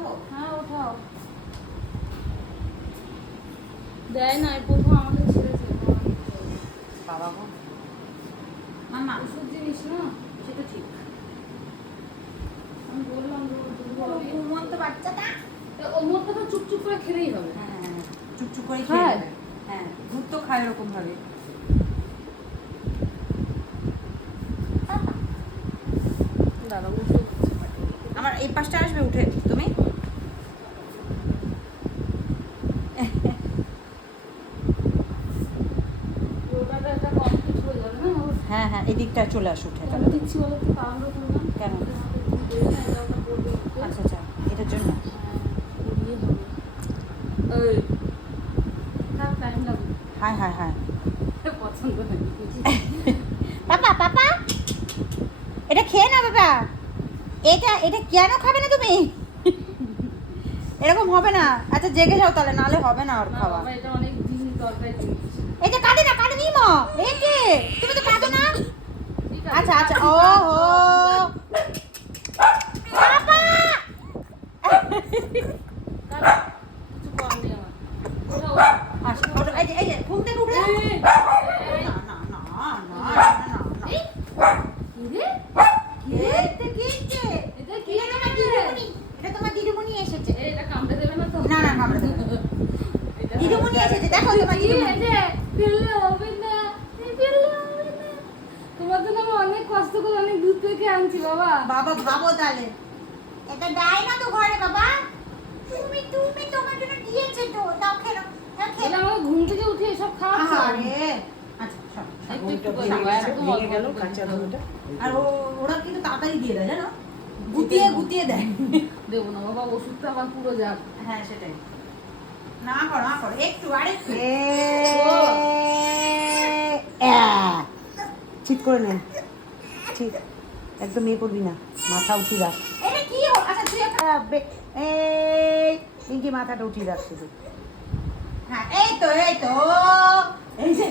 ওঠাবো? হ্যাঁ ওঠাও। দেয় না, এই প্রথম আমাকে ছেড়েছে। বাবা গো মামা, ওষুধ জিনিস না, সেটা ঠিক। আমি বললাম যে ওর দুধ হবে। ঘুমন্ত বাচ্চাটা। ওর মধ্যে তো চুপচুপ করে খেলেই হবে। হ্যাঁ, চুপচুপ করে খায়? খেয়ে নেবে। হ্যাঁ, দুধ তো খায় এরকম ভাবে। দাদা বসে আমার এই পাশটা আসবে উঠে তুমি। ওটাটা একটা কমপ্লিট হয়ে যাবে না ওর। হ্যাঁ হ্যাঁ, এই দিকটা চলে আসো উঠে কেন তাহলে। দিচ্ছি বলো তো, কারণটা শুনলাম কেন? বলবে আচ্ছা আচ্ছা, এটার জন্য। ইয়ে হবে। এই থাক, টাইম লাগবে। হ্যাঁ হ্যাঁ হ্যাঁ। পছন্দ হয়নি। পাপা পাপা, এটা খেয়ে নাও বাবা। এটা এটা কেন খাবে না তুমি? এরকম হবে না। আচ্ছা জেগে যাও তাহলে, নালে হবে না ওর না খাওয়া। বাবা, এটা অনেক দিন দরকারি জিনিস। এই যে কাঁদে না, কাঁদে নিমো। এই যে তুমি তো কাঁদো না। ঠিক আছে, আচ্ছা আচ্ছা, ও হো পাপা। দাঁড়া, কিছু করার নেই আমার। ওঠাও। আচ্ছা ওটা, এই যে ঘুম থেকে উঠে যাও। এই, না না না না না না না। এই, কি রে? এটা কিনছে। এটা কি এটা তোমার দিদিমণি, এটা তোমার দিদিমণি এসেছে। এই, এটা কামড়ে দেবে না তো? না না, কামড়ে দেবে না। এটা দিদিমণি এসেছে, দেখো তোমার কি দিদিমণি। আছে? ফেললে হবে না, ফেললে হবে না। তোমার জন্য আমি অনেক কষ্ট করে অনেক দুধ থেকে আনছি বাবা। বাবা ভাবো তাহলে, এটা দেয় না তো ঘরে বাবা। তুমি তুমি তোমার জন্য দিয়েছে তো, দাও খেলো, দাও এটা খেলো। আমার ঘুম থেকে উঠে এসব খাওয়াচ্ছে। আরে আচ্ছা সব একটু একটু করে সব, দেবো, সব, একদম ভেঙে অল্প গেল অল্প করে কাঁচা দেবো। দুধটা। আর ওরা কিন্তু তাড়াতাড়ি দিয়ে দেয় জানো, গুটিয়ে গুটিয়ে দেয়। দেবো না বাবা, ওষুধটা আমার পুরো যাক। হ্যাঁ সেটাই। না করো না করো, একটু আরেকটু। ঠিক করে নেন, ঠিক একদম ইয়ে করবি না, মাথা উঠিয়ে রাখ। এটা কি আচ্ছা তুই একটা এই পিঙ্কি মাথাটা উঠিয়ে রাখ শুধু। হ্যাঁ এই তো এই যে